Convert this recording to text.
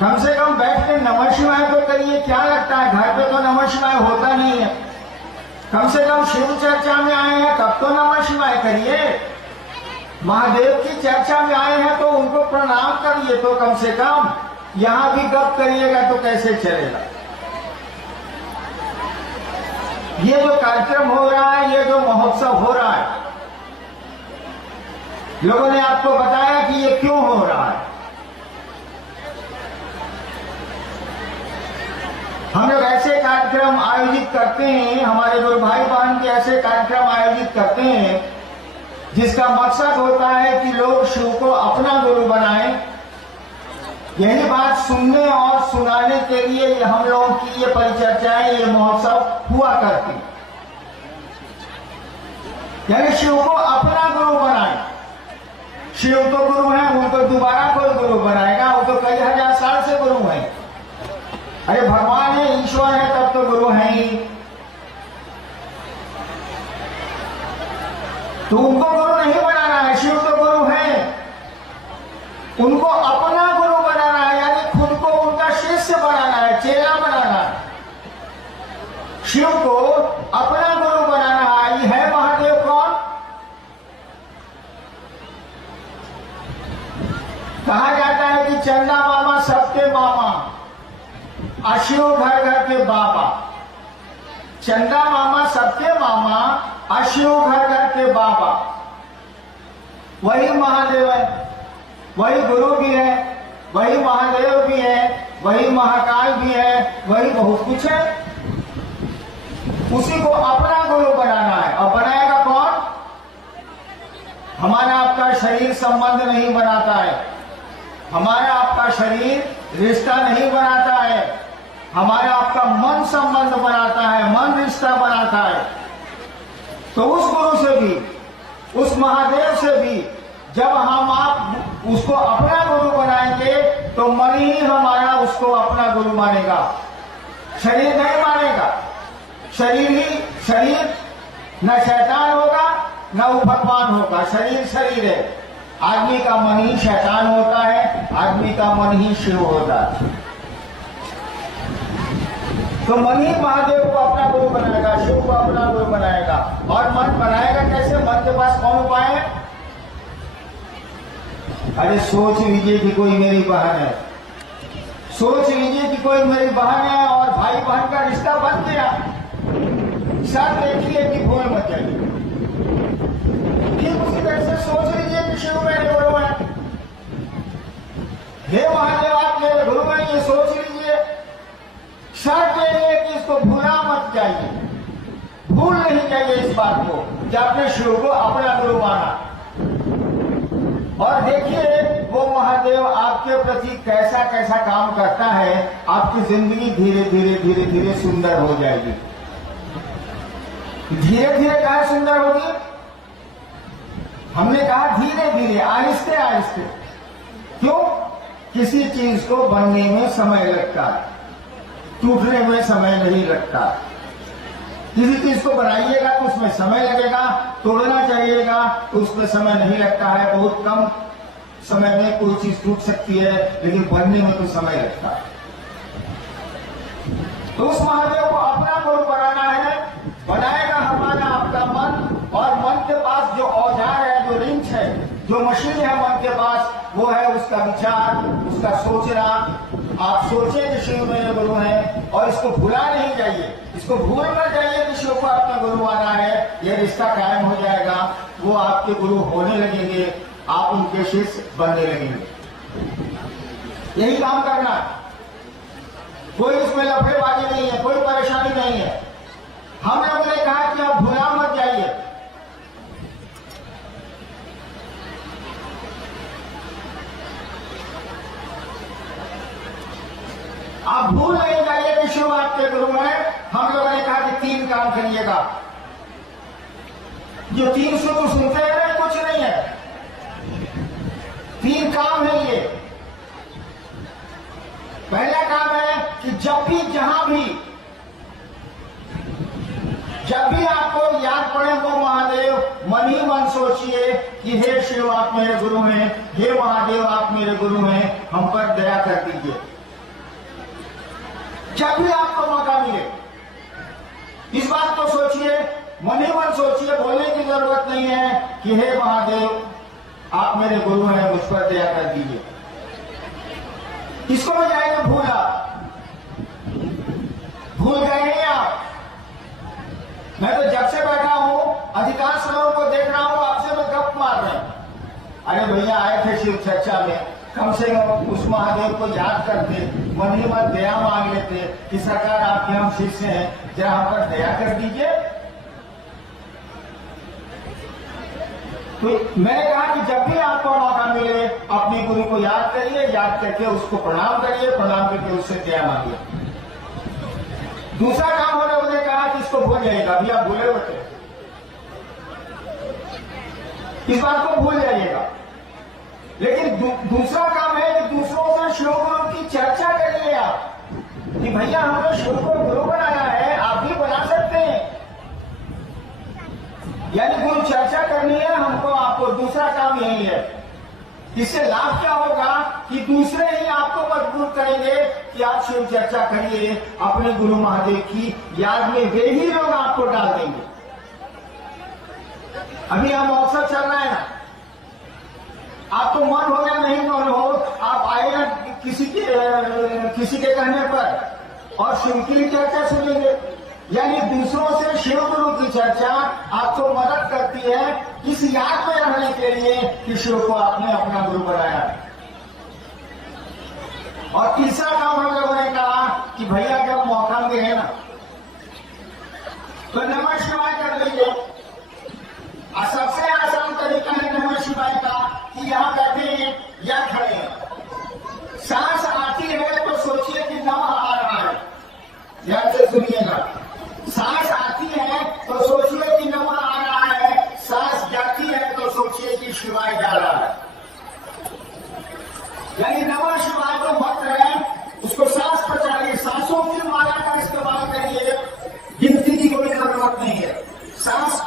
कम से कम बैठ के नमः शिवाय तो करिए। क्या लगता है घर पे तो नमः शिवाय होता नहीं है। कम से कम शिव चर्चा में आए हैं तब तो नमः शिवाय करिए। महादेव की चर्चा में आए हैं तो उनको प्रणाम करिए। तो कम से कम यहां भी गप करिएगा तो कैसे चलेगा। ये जो कार्यक्रम हो रहा है, ये जो महोत्सव हो रहा है, लोगों ने आपको बताया कि ये क्यों हो रहा है। हम लोग ऐसे कार्यक्रम आयोजित करते हैं, हमारे गुरु भाई बहन के ऐसे कार्यक्रम आयोजित करते हैं जिसका मकसद होता है कि लोग शिव को अपना गुरु बनाएं। यही बात सुनने और सुनाने के लिए हम लोगों की ये परिचर्चाएं, ये महोत्सव हुआ करती, यानी शिव को अपना गुरु बनाएं। शिव तो गुरु हैं, उनको दोबारा कोई गुरु बनाएगा? वो तो कई हजार साल से गुरु हैं। अरे भगवान है, ईश्वर है, तब तो गुरु है ही। तो उनको गुरु नहीं बनाना है, शिव तो गुरु है। उनको अपना गुरु बनाना है, यानी खुद को उनका शिष्य बनाना है, चेला बनाना है। शिव को अपना गुरु बनाना है। ये है महादेव कौन? कहा जाता है कि चंदा मामा सबके मामा, अशिव घर घर के बाबा। चंदा मामा सबके मामा, अशिव घर घर के बाबा। वही महादेव है, वही गुरु भी है, वही महादेव भी है, वही महाकाल भी है, वही बहुत कुछ है। उसी को अपना गुरु बनाना है। और बनाएगा कौन? हमारा आपका शरीर संबंध नहीं बनाता है, हमारा आपका शरीर रिश्ता नहीं बनाता है, हमारा आपका मन संबंध बनाता है, मन रिश्ता बनाता है। तो उस गुरु से भी, उस महादेव से भी जब हम आप उसको अपना गुरु बनाएंगे तो मन ही हमारा उसको अपना गुरु मानेगा, शरीर नहीं मानेगा। शरीर न शैतान होगा न वो भगवान होगा। शरीर शरीर है। आदमी का मन ही शैतान होता है, आदमी का मन ही शिव होता है। तो मन ही महादेव को अपना गुरु बनाएगा, शिव को अपना गुरु बनाएगा। और मन बनाएगा कैसे? मन के पास कौन उपाय है? अरे सोच लीजिए कि कोई मेरी बहन है, सोच लीजिए कि कोई मेरी बहन है और भाई बहन का रिश्ता बन गया। सब देखिए कि भूल मत जाइए। ठीक उसी तरह से सोच लीजिए कि शिव मेरे गुरु है, हे महादेव आप मेरे गुरु हैं, ये सोच लीजिए। शर्त यह है कि इसको भूला मत जाइए, भूल नहीं चाहिए इस बात को कि आपने शिव को अपना गुरु माना। और देखिए वो महादेव आपके प्रति कैसा कैसा काम करता है। आपकी जिंदगी धीरे धीरे धीरे धीरे सुंदर हो जाएगी। धीरे धीरे कहा सुंदर होगी? हमने कहा धीरे धीरे, आहिस्ते आहिस्ते। क्यों? किसी चीज को बनने में समय लगता है, टूटने में समय नहीं लगता। किसी चीज को बनाइएगा तो उसमें समय लगेगा, तोड़ना चाहिएगा तो उसमें समय नहीं लगता है। बहुत कम समय में कोई चीज टूट सकती है, लेकिन बनने में तो समय लगता है। तो उस महादेव को अपना गुरु बनाना है। बनाएगा हमारा आपका मन, और मन के पास जो औजार है, जो रिंच है, जो मशीन है मन के पास, वो है उसका विचार, उसका सोचना। आप सोचें कि शिव मेरे गुरु हैं और इसको भुला नहीं जाइए, इसको भूल कर जाइए कि शिव को अपना गुरु माना है। ये रिश्ता कायम हो जाएगा, वो आपके गुरु होने लगेंगे, आप उनके शिष्य बनने लगेंगे। यही काम करना है। कोई इसमें लफड़ेबाजी नहीं है, कोई परेशानी नहीं है। हम लोग ने कहा कि आप भुला मत जाइए। आप भूल नहीं जाइए कि शिव आपके गुरु हैं। हम लोगों ने कहा कि 3 काम करिएगा। जो 3 सूत्र सुनते हैं कुछ नहीं है, 3 काम है ये। पहला काम है कि जब भी आपको याद पड़े वो महादेव, मन ही मन सोचिए कि हे शिव आप मेरे गुरु हैं, हे महादेव आप मेरे गुरु हैं, हम पर दया कर दीजिए। जब भी आपको मौका मिले इस बात को सोचिए, मन ही मन सोचिए, बोलने की जरूरत नहीं है कि हे महादेव आप मेरे गुरु हैं, मुझ पर दया कर दीजिए। किसको भी जाएगा भूला, भूल गए हैं आप। मैं तो जब से बैठा हूं अधिकांश लोगों को देख रहा हूं आपसे मैं गप मार रहे हैं। अरे भैया आए थे शिव चर्चा में, कम से कम उस महादेव को याद करते, मन ही मन दया मांग लेते कि सरकार आपके हम शिष्य हैं, जरा हम पर दया कर दीजिए। तो मैंने कहा कि जब भी आपको मौका मिले अपने गुरु को याद करिए, याद करके उसको प्रणाम करिए, प्रणाम करके उससे दया मांगिए। दूसरा काम होने उन्होंने कहा कि इसको भूल जाइएगा, अभी आप भूले हुए थे, इस बात को भूल जाइएगा। लेकिन दूसरा काम है कि दूसरों से शिव गुरु की चर्चा करिए आप कि भैया हमने शिव को गुरु बनाया है, आप भी बना सकते हैं। यानी गुरु चर्चा करनी है हमको, आपको दूसरा काम यही है। इससे लाभ क्या होगा कि दूसरे ही आपको मजबूर करेंगे कि आप शिव चर्चा करिए अपने गुरु महादेव की याद में, वे ही लोग आपको डाल देंगे। अभी हम अवसर चल रहा है ना, आपको मन हो या नहीं मन हो, आप आएगा किसी के कहने पर और शिव की चर्चा सुनेंगे। यानी दूसरों से शिव गुरु की चर्चा आपको मदद करती है इस याद में रहने के लिए कि शिव को आपने अपना गुरु बनाया। और तीसरा काम हम लोगों ने कहा कि भैया जब मौका मिले ना तो नमः शिवाय कर लीजिए। और सबसे आसान तरीका है नमः शिवाय का कि यहां बैठे हैं या खड़े हैं, सांस आती है तो सोचिए कि नमः आ रहा है, ध्यान से सुनिएगा। सांस आती है तो सोचिए कि नमः आ रहा है, सांस जाती है तो सोचिए कि शिवाय जा रहा है। यानी नमः शिवाय जो मंत्र है उसको सांस पर चढ़ाइए, सांसों की माला का इस्तेमाल करिए, गिनती की कोई जरूरत नहीं है। सांस